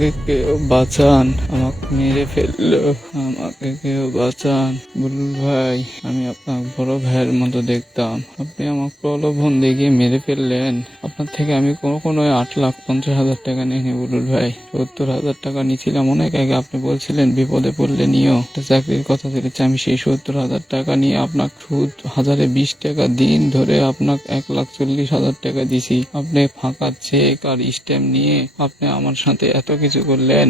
আমাকে কেউ বাঁচান, আমাকে মেরে ফেললো, আমাকে কেউ বাঁচান। বুলবুল ভাই, আমি আপনার বড় ভাইয়ের মতো দেখতাম, আপনি আমাকে প্রলোভন দেখিয়ে মেরে ফেললেন। আপনার থেকে আমি কখনো 8,50,000 টাকা নিইনি বুলবুল ভাই, 70,000 টাকা নিয়েছিলাম অনেক আগে। আপনি বলছিলেন বিপদে পড়লে নিও, একটা চাকরির কথা চলেছে। আমি সেই 70,000 টাকা নিয়ে আপনাকে সুদ 1020 টাকা দিন ধরে আপনাকে 1,40,000 টাকা দিছি। আপনি ফাঁকা চেক আর স্ট্যাম্প নিয়ে আপনি আমার সাথে এত কিছু করলেন।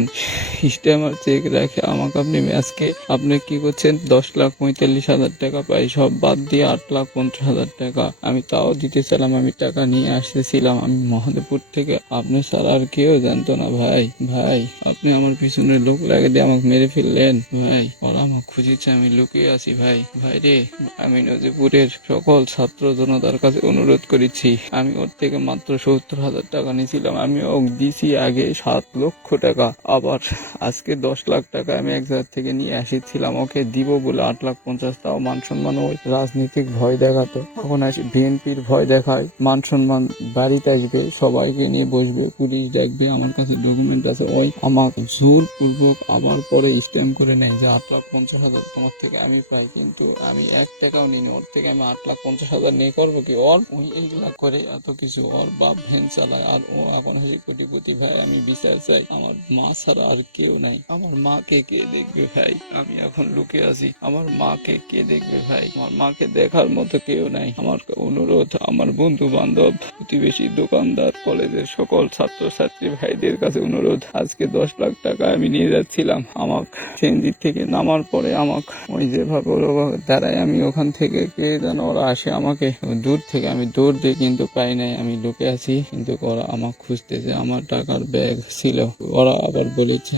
স্ট্যাম্প আর চেক রাখে আমাকে আজকে আপনি কি করছেন, 10,45,000 টাকা পাই, সব বাদ দিয়ে 8,50,000 টাকা আমি তাও দিতে চাইলাম। আমি টাকা নিয়ে আসতেছিলাম আমি মহাদেবপুর থেকে, আপনি ছাড়া আর কেউ জানতো না। ভাই ভাই, আপনি আমার পিছনে লোক লাগে দিয়ে আমাকে মেরে ফেললেন। ভাই, ওরা আমাকে খুঁজেছে, আমি লুকিয়ে আছি। ভাই ভাই রে, আমি নজিপুরের সকল ছাত্র জনতার কাছে অনুরোধ করেছি, আমি ওর থেকে মাত্র 70,000 টাকা নিয়েছিলাম, আমি ওকে দিছি আগে 7 লক্ষ টাকা। আবার আজকে 10 লাখ টাকা আমি এক জায়গা থেকে নিয়ে এসেছিলাম ওকে দিব বলে, 8,50,000। তাও মান সম্মান, ওই রাজনীতিক ভয় দেখাতো, এখন আসি বিএনপির ভয় দেখায়। মান সম্মান, বাড়িতে আসবে, সবাইকে নিয়ে বসবে, পুলিশ দেখবে, আমার কাছে ডকুমেন্ট আছে। ওই আমার জোর পূর্বক আবার পরে স্ট্যাম্প করে নেয় যে 8,50,000 তোমার থেকে আমি পাই, কিন্তু আমি 1 টাকাও নিইনি ওর থেকে। আমি 8,50,000 নিয়ে করবো কি? ওর ওই এইগুলা করে এত কিছু, ওর বাপ ভ্যান চালায় আর ও এখন হচ্ছে কোটিপতি। ভাই, আমি বিচার চাই, আমার মা ছাড়া আর কেউ নাই। আমার মাকে কে দেখবে ভাই? আমি এখন লুকে আছি, আমার মাকে কে দেখবে ভাই? আমার মাকে দেখার মতো কেউ নাই। আমার অনুরোধ, আমার বন্ধু বান্ধব, প্রতিবেশী, দোকানদার, কলেজের সকল ছাত্র ছাত্রী ভাইদের কাছে অনুরোধ, আজকে 10 লাখ টাকা আমি নিয়ে যাচ্ছিলাম। আমার সেনজির থেকে নামার পরে আমাকে ওই যেভাবে দাঁড়ায়, আমি ওখান থেকে কে যেন ওরা আসে আমাকে দূর থেকে, আমি দৌড় দিয়ে কিন্তু পাই নাই, আমি লুকে আছি। কিন্তু ওরা আমাকে খুঁজতেছে, আমার টাকার ব্যাগ ছিল। ওরা আবার বলেছে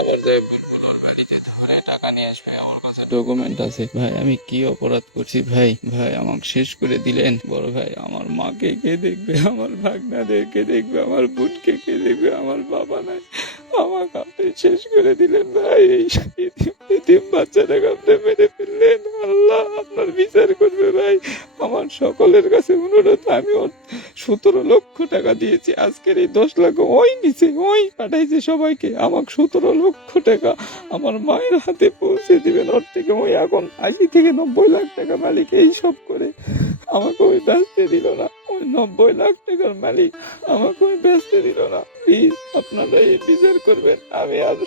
আবার যে বুলবুলের বাড়িতে ধরে টাকা নিয়ে আসবে, আমার কাছে ডকুমেন্ট আছে। ভাই, আমি কি অপরাধ করছি ভাই? ভাই, আমাকে শেষ করে দিলেন। বড় ভাই, আমার মাকে কে দেখবে, আমার ভাগনাদেরকে দেখবে, আমার বোনকে কে দেখবে? আমার বাবা নাই, আমাকে আপনি শেষ করে দিলেন ভাই। এই এতিম বাচ্চাটাকে আপনি মেরে ফেললেন। আল্লাহ আপনার বিচার করবে ভাই। আমার সকলের কাছে অনুরোধ, আমি ওর 17 লক্ষ টাকা দিয়েছি, আজকের এই 10 লাখ ওই নিচে, ওই পাঠাইছে সবাইকে। আমাকে 17 লক্ষ টাকা আমার মায়ের হাতে পৌঁছে দিবেন। ওর থেকে ওই এখন 80 থেকে 90 লাখ টাকা মালিক। এই সব করে আমাকে ওই বেচতে দিল না, ওই 90 লাখ টাকার মালিক আমাকে ওই বেচতে দিল না। প্লিজ আপনারা এই বিচার করবেন, আমি আর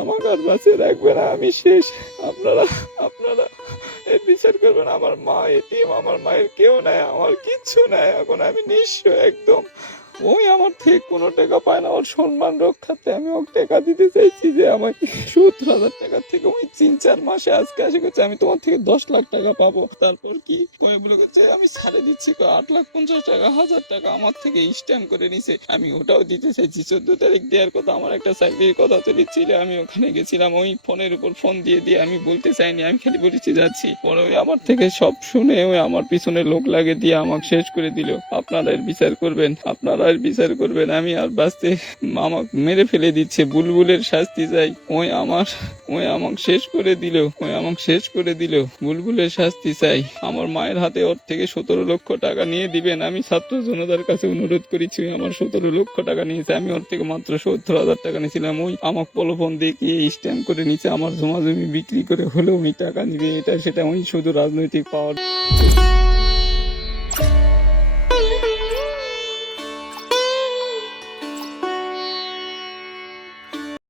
আমাকে আর বাঁচিয়ে রাখবে না, আমি শেষ। আপনারা আপনারা এই বিচার করবেন। আমার মা এতিম, আমার মায়ের কেউ নাই, আমার কিচ্ছু নাই, এখন আমি নিঃস্ব একদম। ওই আমার থেকে কোনো টাকা পায় না, ওর সম্মান রক্ষার্থে আমি ওকে টাকা দিতে চাইছি যে আমাকে 70,000 টাকার থেকে ওই 3-4 মাসে আজকে আসে করছে আমি তোমার থেকে 10 লাখ টাকা পাবো। তারপর কি কয়েকগুলো করছে আমি ছাড়ে দিচ্ছি, 8,50,000 টাকা, 1,000 টাকা আমার থেকে স্ট্যাম্প করে নিছে, আমি ওটাও দিতে চাইছি। 14 তারিখ দেওয়ার কথা, আমার একটা চাকরির কথা চলেছিল, আমি ওখানে গেছিলাম, ওই ফোনের উপর ফোন দিয়ে দিয়ে আমি বলতে চাইনি, আমি খালি বলেছি যাচ্ছি। পরে ওই আমার থেকে সব শুনে ওই আমার পিছনে লোক লাগে দিয়ে আমাকে শেষ করে দিল। আপনারা এর বিচার করবেন, আপনারা এর বিচার করবেন। আমি আর বাঁচতে, আমাকে মেরে ফেলে দিচ্ছে। বুলবুলের শাস্তি চাই। ওই আমাকে শেষ করে দিল, ওই আমাকে শেষ করে দিল। বুলবুলের শাস্তি চাই। আমার মায়ের হাতে ওর থেকে 17 লক্ষ টাকা নিয়ে দিবেন। আমি ছাত্র জনতার কাছে অনুরোধ করেছি, আমার 17 লক্ষ টাকা নিয়েছে, আমি ওর থেকে মাত্র 70,000 টাকা নিয়েছিলাম। ওই আমাকে প্রলোভন দেখিয়ে স্ট্যাম্প করে নিচে, আমার জমি বিক্রি করে হলেও ওই টাকা নিবে, এটা সেটা ওই শুধু রাজনৈতিক পাওয়ার।